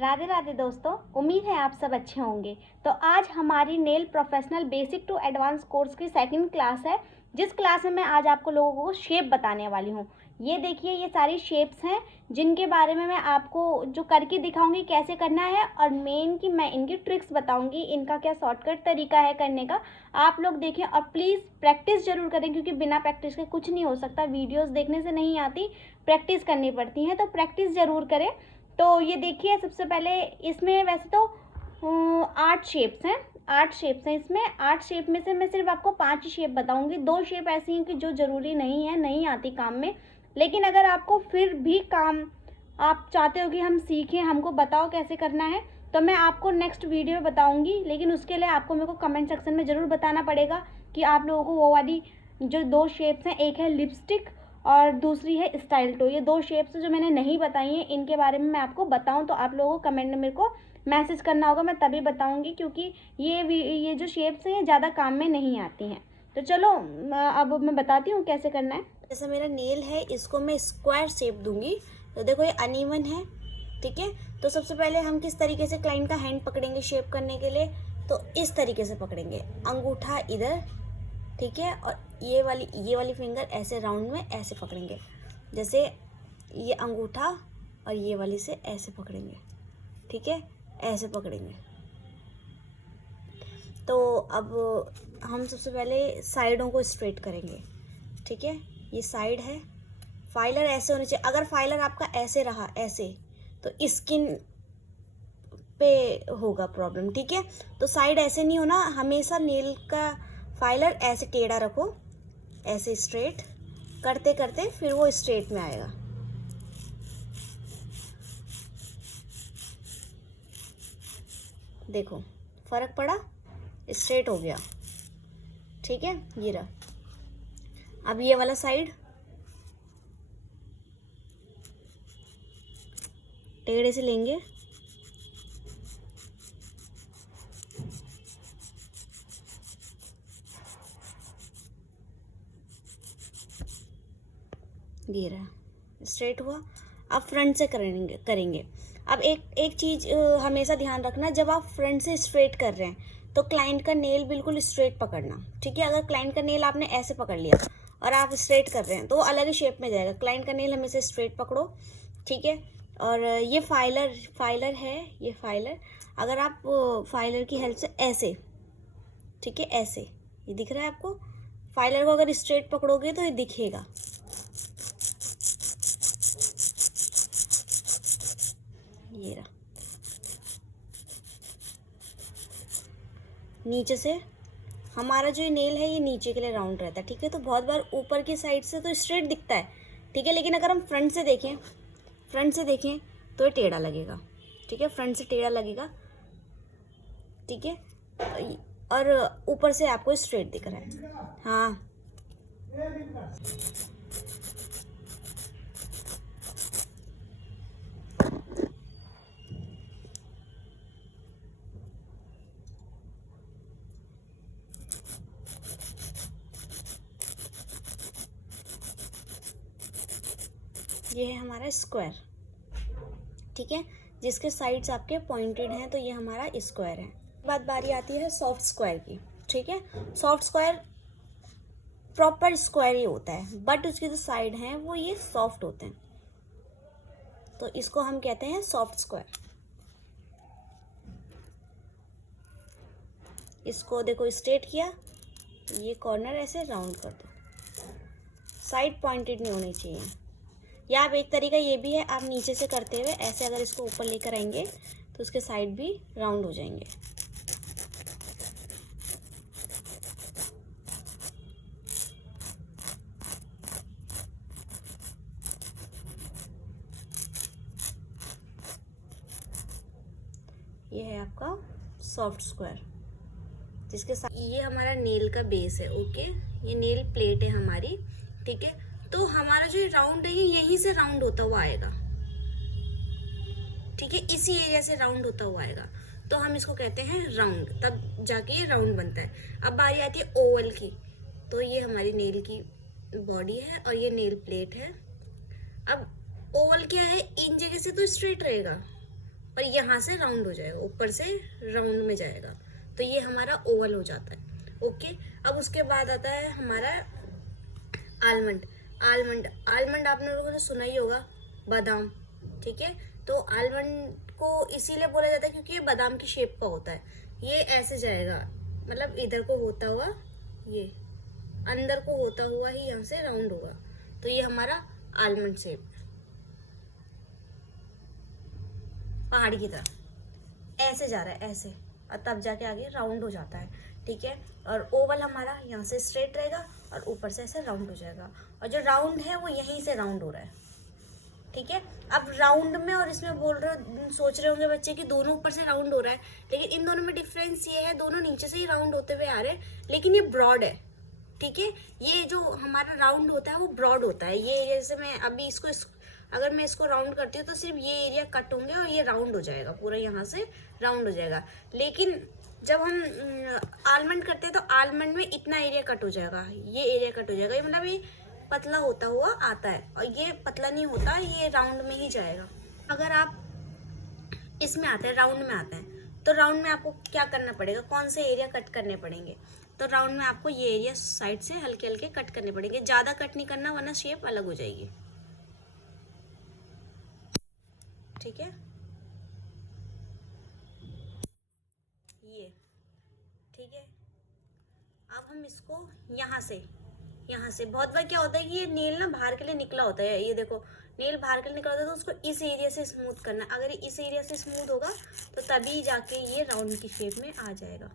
राधे राधे दोस्तों, उम्मीद है आप सब अच्छे होंगे। तो आज हमारी nail professional basic to advance course की सेकंड क्लास है, जिस क्लास में मैं आज आपको लोगों को शेप बताने वाली हूँ। ये देखिए, ये सारी शेप्स हैं जिनके बारे में मैं आपको जो करके दिखाऊंगी कैसे करना है, और मेन की मैं इनकी ट्रिक्स बताऊंगी, इनका क्या शॉर्टकट तरीका है करने का। आप लोग देखें और प्लीज़ प्रैक्टिस ज़रूर करें, क्योंकि बिना प्रैक्टिस के कुछ नहीं हो सकता। वीडियोस देखने से नहीं आती, प्रैक्टिस करनी पड़ती है, तो प्रैक्टिस ज़रूर करें। तो ये देखिए, सबसे पहले इसमें वैसे तो 8 शेप्स हैं। 8 शेप्स हैं इसमें। 8 शेप में से मैं सिर्फ आपको 5 ही शेप बताऊंगी। 2 शेप ऐसी हैं कि जो ज़रूरी नहीं है, नहीं आती काम में। लेकिन अगर आपको फिर भी काम आप चाहते हो कि हम सीखें, हमको बताओ कैसे करना है, तो मैं आपको नेक्स्ट वीडियो में बताऊंगी। लेकिन उसके लिए आपको मेरे को कमेंट सेक्शन में ज़रूर बताना पड़ेगा कि आप लोगों को वो वाली जो 2 शेप्स हैं, एक है लिपस्टिक और दूसरी है स्टाइल टो। ये 2 शेप्स जो मैंने नहीं बताई हैं, इनके बारे में मैं आपको बताऊं तो आप लोगों को कमेंट में मेरे को मैसेज करना होगा, मैं तभी बताऊंगी, क्योंकि ये जो शेप्स हैं ये ज़्यादा काम में नहीं आती हैं। तो चलो अब मैं बताती हूँ कैसे करना है। जैसा मेरा नेल है, इसको मैं स्क्वायर शेप दूंगी। तो देखो, ये अनइवन है, ठीक है। तो सबसे पहले हम किस तरीके से क्लाइंट का हैंड पकड़ेंगे शेप करने के लिए, तो इस तरीके से पकड़ेंगे। अंगूठा इधर, ठीक है, और ये वाली फिंगर ऐसे राउंड में ऐसे पकड़ेंगे, जैसे ये अंगूठा, और ये वाली से ऐसे पकड़ेंगे, ठीक है, ऐसे पकड़ेंगे। तो अब हम सबसे पहले साइडों को स्ट्रेट करेंगे, ठीक है। ये साइड है, फाइलर ऐसे होने चाहिए। अगर फाइलर आपका ऐसे रहा, ऐसे, तो स्किन पे होगा प्रॉब्लम, ठीक है। तो साइड ऐसे नहीं होना, हमेशा नेल का फाइलर ऐसे टेढ़ा रखो, ऐसे स्ट्रेट करते करते फिर वो स्ट्रेट में आएगा। देखो फर्क पड़ा, स्ट्रेट हो गया, ठीक है। ये रहा। अब ये वाला साइड टेढ़े से लेंगे, ये रहा, स्ट्रेट हुआ। अब फ्रंट से करेंगे। अब एक चीज़ हमेशा ध्यान रखना, जब आप फ्रंट से स्ट्रेट कर रहे हैं तो क्लाइंट का नेल बिल्कुल स्ट्रेट पकड़ना, ठीक है। अगर क्लाइंट का नेल आपने ऐसे पकड़ लिया और आप स्ट्रेट कर रहे हैं तो वो अलग ही शेप में जाएगा। क्लाइंट का नेल हमेशा स्ट्रेट पकड़ो, ठीक है। और ये फाइलर है, ये फाइलर, अगर आप फाइलर की हेल्प से ऐसे, ठीक है, ऐसे, ये दिख रहा है आपको। फाइलर को अगर स्ट्रेट पकड़ोगे तो ये दिखेगा। ये रहा। नीचे से हमारा जो नेल है ये नीचे के लिए राउंड रहता है, ठीक है। तो बहुत बार ऊपर की साइड से तो स्ट्रेट दिखता है, ठीक है, लेकिन अगर हम फ्रंट से देखें तो ये टेढ़ा लगेगा, ठीक है। फ्रंट से टेढ़ा लगेगा, ठीक है, और ऊपर से आपको स्ट्रेट दिख रहा है। हाँ, ये है हमारा स्क्वायर, ठीक है, जिसके साइड्स आपके पॉइंटेड हैं, तो ये हमारा स्क्वायर है। बाद बारी आती है सॉफ्ट स्क्वायर की, ठीक है। सॉफ्ट स्क्वायर प्रॉपर स्क्वायर ही होता है, बट उसके जो साइड हैं वो ये सॉफ्ट होते हैं, तो इसको हम कहते हैं सॉफ्ट स्क्वायर। इसको देखो स्ट्रेट किया, ये कॉर्नर ऐसे राउंड कर दो, साइड पॉइंटेड नहीं होनी चाहिए। या आप एक तरीका ये भी है, आप नीचे से करते हुए ऐसे अगर इसको ऊपर लेकर आएंगे तो उसके साइड भी राउंड हो जाएंगे। ये है आपका सॉफ्ट स्क्वायर, जिसके साथ ये हमारा नेल का बेस है, ओके। ये नेल प्लेट है हमारी, ठीक है। तो हमारा जो राउंड है ये यहीं से राउंड होता हुआ आएगा, ठीक है, इसी एरिया से राउंड होता हुआ आएगा, तो हम इसको कहते हैं राउंड, तब जाके ये राउंड बनता है। अब बारी आती है ओवल की, तो ये हमारी नेल की बॉडी है और ये नेल प्लेट है। अब ओवल क्या है, इन जगह से तो स्ट्रेट रहेगा, और यहाँ से राउंड हो जाएगा, ऊपर से राउंड में जाएगा, तो ये हमारा ओवल हो जाता है। ओके, अब उसके बाद आता है हमारा आलमंड। आलमंड आलमंड आप लोगों ने सुना ही होगा, बादाम। ठीक है, तो आलमंड को इसीलिए बोला जाता है क्योंकि ये बादाम की शेप का होता है। ये ऐसे जाएगा, मतलब इधर को होता हुआ, ये अंदर को होता हुआ ही यहाँ से राउंड होगा, तो ये हमारा आलमंड शेप, पहाड़ी की तरह ऐसे जा रहा है, ऐसे, और तब जाके आगे राउंड हो जाता है। ठीक है, और ओवल हमारा यहाँ से स्ट्रेट रहेगा और ऊपर से ऐसे राउंड हो जाएगा, और जो राउंड है वो यहीं से राउंड हो रहा है। ठीक है, अब राउंड में और इसमें बोल रहे, सोच रहे होंगे बच्चे कि दोनों ऊपर से राउंड हो रहा है, लेकिन इन दोनों में डिफरेंस ये है, दोनों नीचे से ही राउंड होते हुए आ रहे हैं, लेकिन ये ब्रॉड है। ठीक है, ये जो हमारा राउंड होता है वो ब्रॉड होता है। ये जैसे मैं अभी अगर मैं इसको राउंड करती हूँ तो सिर्फ ये एरिया कट होंगे और ये राउंड हो जाएगा, पूरा यहाँ से राउंड हो जाएगा। लेकिन जब हम आलमंड करते हैं तो आलमंड में इतना एरिया कट हो जाएगा, ये एरिया कट हो जाएगा, ये मतलब ये पतला होता हुआ आता है, और ये पतला नहीं होता, ये राउंड में ही जाएगा। अगर आप इसमें आते हैं, राउंड में आते हैं, तो राउंड में आपको क्या करना पड़ेगा, कौन से एरिया कट करने पड़ेंगे, तो राउंड में आपको ये एरिया साइड से हल्के हल्के कट करने पड़ेंगे, ज़्यादा कट नहीं करना वरना शेप अलग हो जाएगी। ठीक है, ये ठीक है, अब हम इसको यहाँ से बहुत बार क्या होता है कि ये नेल ना बाहर के लिए निकला होता है, ये देखो नेल बाहर के लिए निकला होता है, तो उसको इस एरिया से स्मूथ करना। अगर इस एरिया से स्मूथ होगा तो तभी जाके ये राउंड की शेप में आ जाएगा।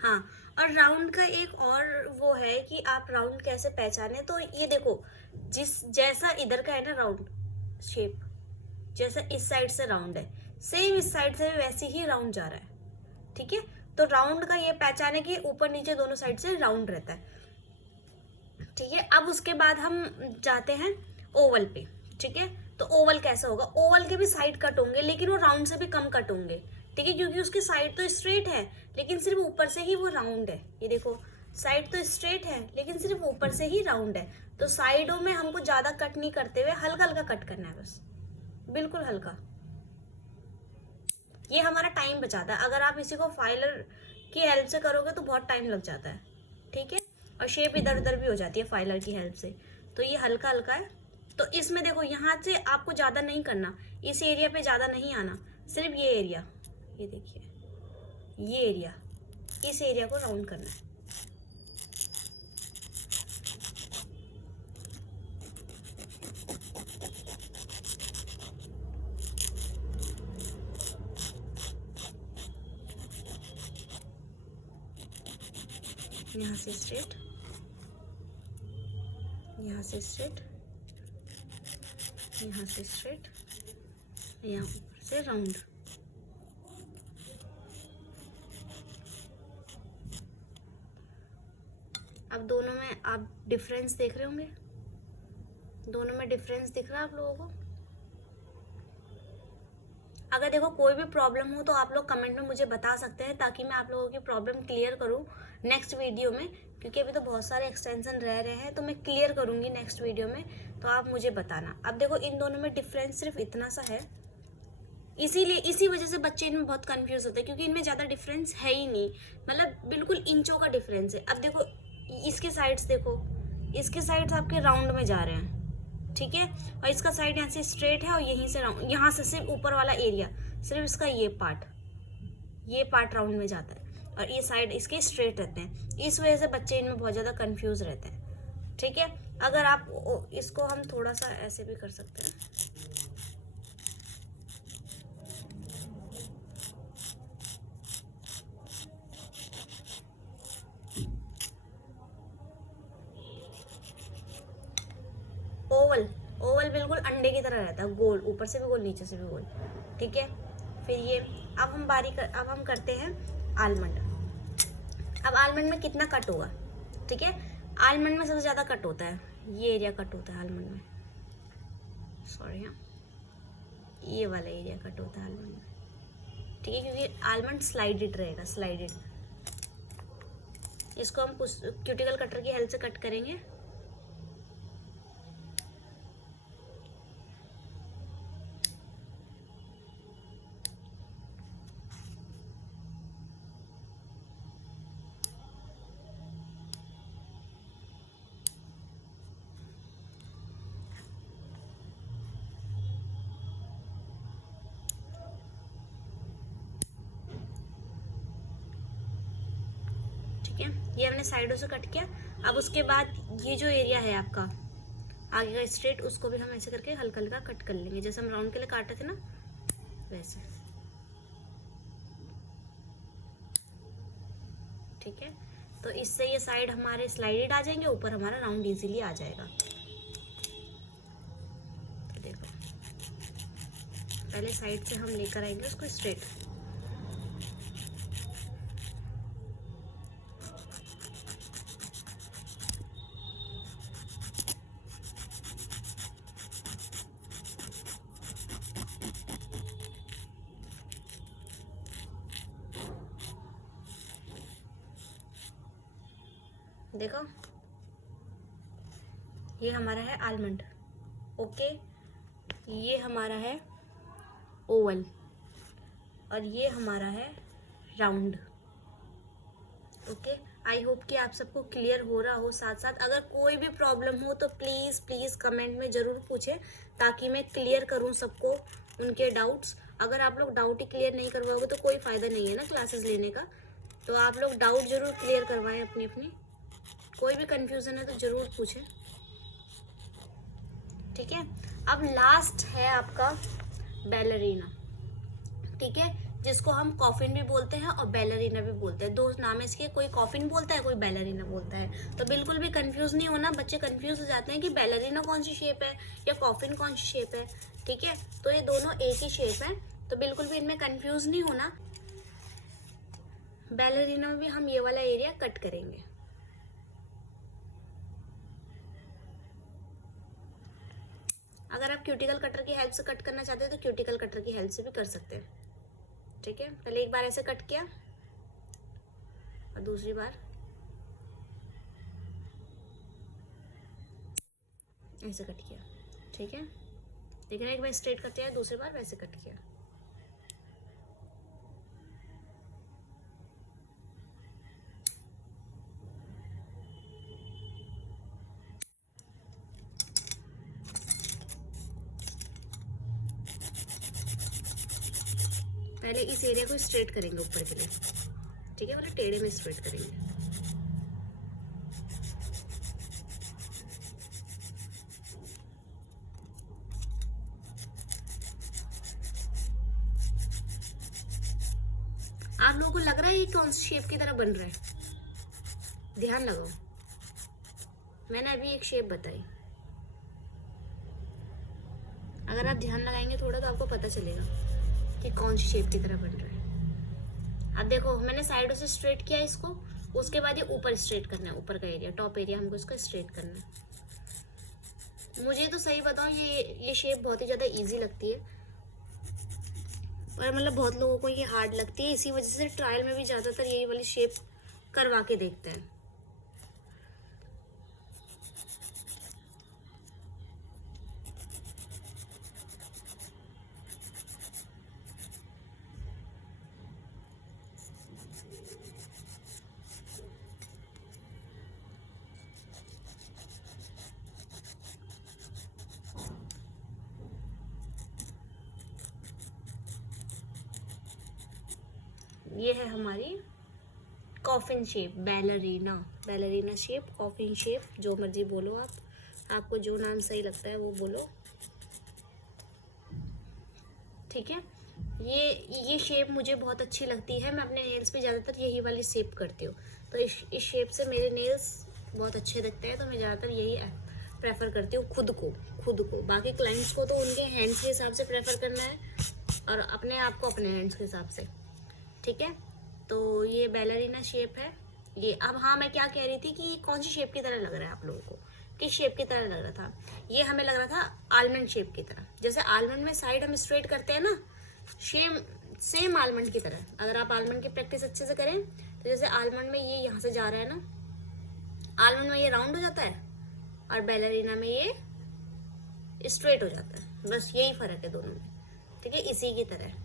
हाँ, और राउंड का एक और वो है कि आप राउंड कैसे पहचाने, तो ये देखो, जैसा इधर का है ना राउंड शेप, जैसा इस साइड से राउंड है, सेम इस साइड से वैसे ही राउंड जा रहा है। ठीक है, तो राउंड का ये पहचान है कि ऊपर नीचे दोनों साइड से राउंड रहता है। ठीक है, अब उसके बाद हम जाते हैं ओवल पे। ठीक है, तो ओवल कैसा होगा, ओवल के भी साइड कट होंगे, लेकिन वो राउंड से भी कम कट होंगे। ठीक है, क्योंकि उसकी साइड तो स्ट्रेट है लेकिन सिर्फ ऊपर से ही वो राउंड है। ये देखो, साइड तो स्ट्रेट है लेकिन सिर्फ ऊपर से ही राउंड है, तो साइडों में हमको ज्यादा कट नहीं करते हुए हल्का हल्का कट करना है, बस बिल्कुल हल्का। ये हमारा टाइम बचाता है, अगर आप इसी को फाइलर की हेल्प से करोगे तो बहुत टाइम लग जाता है। ठीक है, और शेप इधर उधर भी हो जाती है फाइलर की हेल्प से, तो ये हल्का हल्का है। तो इसमें देखो, यहाँ से आपको ज़्यादा नहीं करना, इस एरिया पे ज़्यादा नहीं आना, सिर्फ ये एरिया, ये देखिए ये एरिया, इस एरिया को राउंड करना है। यहाँ से स्ट्रेट, यहाँ से स्ट्रेट, यहाँ से स्ट्रेट, यहाँ ऊपर से राउंड। अब दोनों में आप डिफरेंस देख रहे होंगे, दोनों में डिफरेंस दिख रहा है आप लोगों को। अगर देखो कोई भी प्रॉब्लम हो तो आप लोग कमेंट में मुझे बता सकते हैं, ताकि मैं आप लोगों की प्रॉब्लम क्लियर करूं नेक्स्ट वीडियो में, क्योंकि अभी तो बहुत सारे एक्सटेंशन रह रहे हैं, तो मैं क्लियर करूंगी नेक्स्ट वीडियो में, तो आप मुझे बताना। अब देखो, इन दोनों में डिफरेंस सिर्फ इतना सा है, इसीलिए इसी वजह से बच्चे इनमें बहुत कंफ्यूज होते हैं, क्योंकि इनमें ज़्यादा डिफरेंस है ही नहीं, मतलब बिल्कुल इंचों का डिफरेंस है। अब देखो, इसके साइड्स देखो, इसके साइड्स आपके राउंड में जा रहे हैं। ठीक है, और इसका साइड यहाँ से स्ट्रेट है और यहीं से राउंड, यहाँ से सिर्फ ऊपर वाला एरिया, सिर्फ इसका ये पार्ट राउंड में जाता है, और ये साइड इसके स्ट्रेट रहते हैं। इस वजह से बच्चे इनमें बहुत ज़्यादा कंफ्यूज रहते हैं। ठीक है, अगर आप इसको हम थोड़ा सा ऐसे भी कर सकते हैं, ओवल ओवल बिल्कुल अंडे की तरह रहता है, गोल, ऊपर से भी गोल नीचे से भी गोल। ठीक है, फिर ये अब हम करते हैं आलमंड। अब आलमंड में कितना कट होगा, ठीक है। आलमंड में सबसे ज़्यादा कट होता है, ये एरिया कट होता है आलमंड में, सॉरी हाँ, ये वाला एरिया कट होता है आलमंड में, ठीक है, क्योंकि आलमंड स्लाइडेड रहेगा, स्लाइडेड। इसको हम क्यूटिकल कटर की हेल्प से कट करेंगे। ये हमने साइडों से कट किया। अब उसके बाद ये जो एरिया है आपका आगे का स्ट्रेट, उसको भी हम ऐसे करके हल्का हल्का कट कर लेंगे, जैसे हम राउंड के लिए काटे थे ना वैसे, ठीक है। तो इससे ये साइड हमारे स्लाइडेड आ जाएंगे, ऊपर हमारा राउंड इजीली आ जाएगा। तो देखो पहले साइड से हम लेकर आएंगे उसको स्ट्रेट, देखो ये हमारा है आलमंड, ओके। ये हमारा है ओवल और ये हमारा है राउंड, ओके। आई होप कि आप सबको क्लियर हो रहा हो। साथ साथ अगर कोई भी प्रॉब्लम हो तो प्लीज़ प्लीज़ कमेंट में ज़रूर पूछें, ताकि मैं क्लियर करूं सबको उनके डाउट्स। अगर आप लोग डाउट ही क्लियर नहीं करवाओगे तो कोई फ़ायदा नहीं है ना क्लासेस लेने का। तो आप लोग डाउट ज़रूर क्लियर करवाएं अपनी अपनी, कोई भी कंफ्यूजन है तो ज़रूर पूछें, ठीक है। अब लास्ट है आपका बैलरीना, ठीक है, जिसको हम कॉफिन भी बोलते हैं और बैलरीना भी बोलते हैं। दो नाम है इसके, कोई कॉफिन बोलता है, कोई बैलरीना बोलता है। तो बिल्कुल भी कंफ्यूज नहीं होना, बच्चे कंफ्यूज हो जाते हैं कि बैलरीना कौन सी शेप है या कॉफिन कौन सी शेप है, ठीक है। तो ये दोनों एक ही शेप है, तो बिल्कुल भी इनमें कंफ्यूज नहीं होना। बैलरीना में भी हम ये वाला एरिया कट करेंगे। अगर आप क्यूटिकल कटर की हेल्प से कट करना चाहते हैं तो क्यूटिकल कटर की हेल्प से भी कर सकते हैं, ठीक है। पहले एक बार ऐसे कट किया और दूसरी बार ऐसे कट किया, ठीक है। लेकिन एक बार स्ट्रेट कट किया, दूसरी बार वैसे कट किया। पहले इस एरिया को स्ट्रेट करेंगे ऊपर के लिए, ठीक है, मतलब टेढ़े में स्ट्रेट करेंगे। आप लोगों को लग रहा है ये कौन सी शेप की तरह बन रहा है? ध्यान लगाओ, मैंने अभी एक शेप बताई, अगर आप ध्यान लगाएंगे थोड़ा तो आपको पता चलेगा कि कौन सी शेप की तरह बन रहा है। अब देखो मैंने साइडों से स्ट्रेट किया इसको, उसके बाद ये ऊपर स्ट्रेट करना है, ऊपर का एरिया, टॉप एरिया हमको इसको स्ट्रेट करना है। मुझे तो सही बताओ ये शेप बहुत ही ज़्यादा इजी लगती है, और मतलब बहुत लोगों को ये हार्ड लगती है, इसी वजह से ट्रायल में भी ज़्यादातर यही वाली शेप करवा के देखते हैं। ये है हमारी coffin shape, ballerina shape, coffin shape, जो मर्जी बोलो आप, आपको जो नाम सही लगता है वो बोलो, ठीक है। ये शेप मुझे बहुत अच्छी लगती है, मैं अपने नेल्स पे ज़्यादातर यही वाली शेप करती हूँ। तो इस शेप से मेरे नेल्स बहुत अच्छे दिखते हैं, तो मैं ज़्यादातर यही प्रेफर करती हूँ खुद को। बाकी क्लाइंट्स को तो उनके हैंड्स के हिसाब से प्रेफर करना है, और अपने आप को अपने हैंड्स के हिसाब से, ठीक है। तो ये बैलरीना शेप है ये। अब हाँ, मैं क्या कह रही थी कि ये कौन सी शेप की तरह लग रहा है आप लोगों को, किस शेप की तरह लग रहा था? ये हमें लग रहा था आलमंड शेप की तरह। जैसे आलमंड में साइड हम स्ट्रेट करते हैं ना, सेम आलमंड की तरह। अगर आप आलमंड की प्रैक्टिस अच्छे से करें तो जैसे आलमंड में ये यहाँ से जा रहा है ना, आलमंड में ये राउंड हो जाता है और बैलरीना में ये स्ट्रेट हो जाता है। बस यही फर्क है दोनों में, ठीक है, इसी की तरह।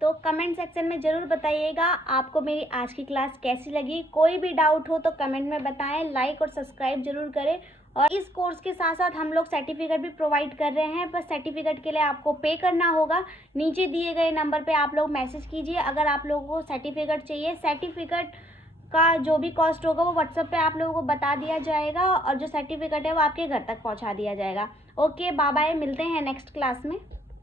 तो कमेंट सेक्शन में ज़रूर बताइएगा आपको मेरी आज की क्लास कैसी लगी। कोई भी डाउट हो तो कमेंट में बताएं, लाइक और सब्सक्राइब जरूर करें। और इस कोर्स के साथ साथ हम लोग सर्टिफिकेट भी प्रोवाइड कर रहे हैं, बस सर्टिफिकेट के लिए आपको पे करना होगा। नीचे दिए गए नंबर पे आप लोग मैसेज कीजिए अगर आप लोगों को सर्टिफिकेट चाहिए। सर्टिफिकेट का जो भी कॉस्ट होगा वो व्हाट्सएप पे आप लोगों को बता दिया जाएगा और जो सर्टिफिकेट है वो आपके घर तक पहुंचा दिया जाएगा। ओके, बाय बाय, मिलते हैं नेक्स्ट क्लास में।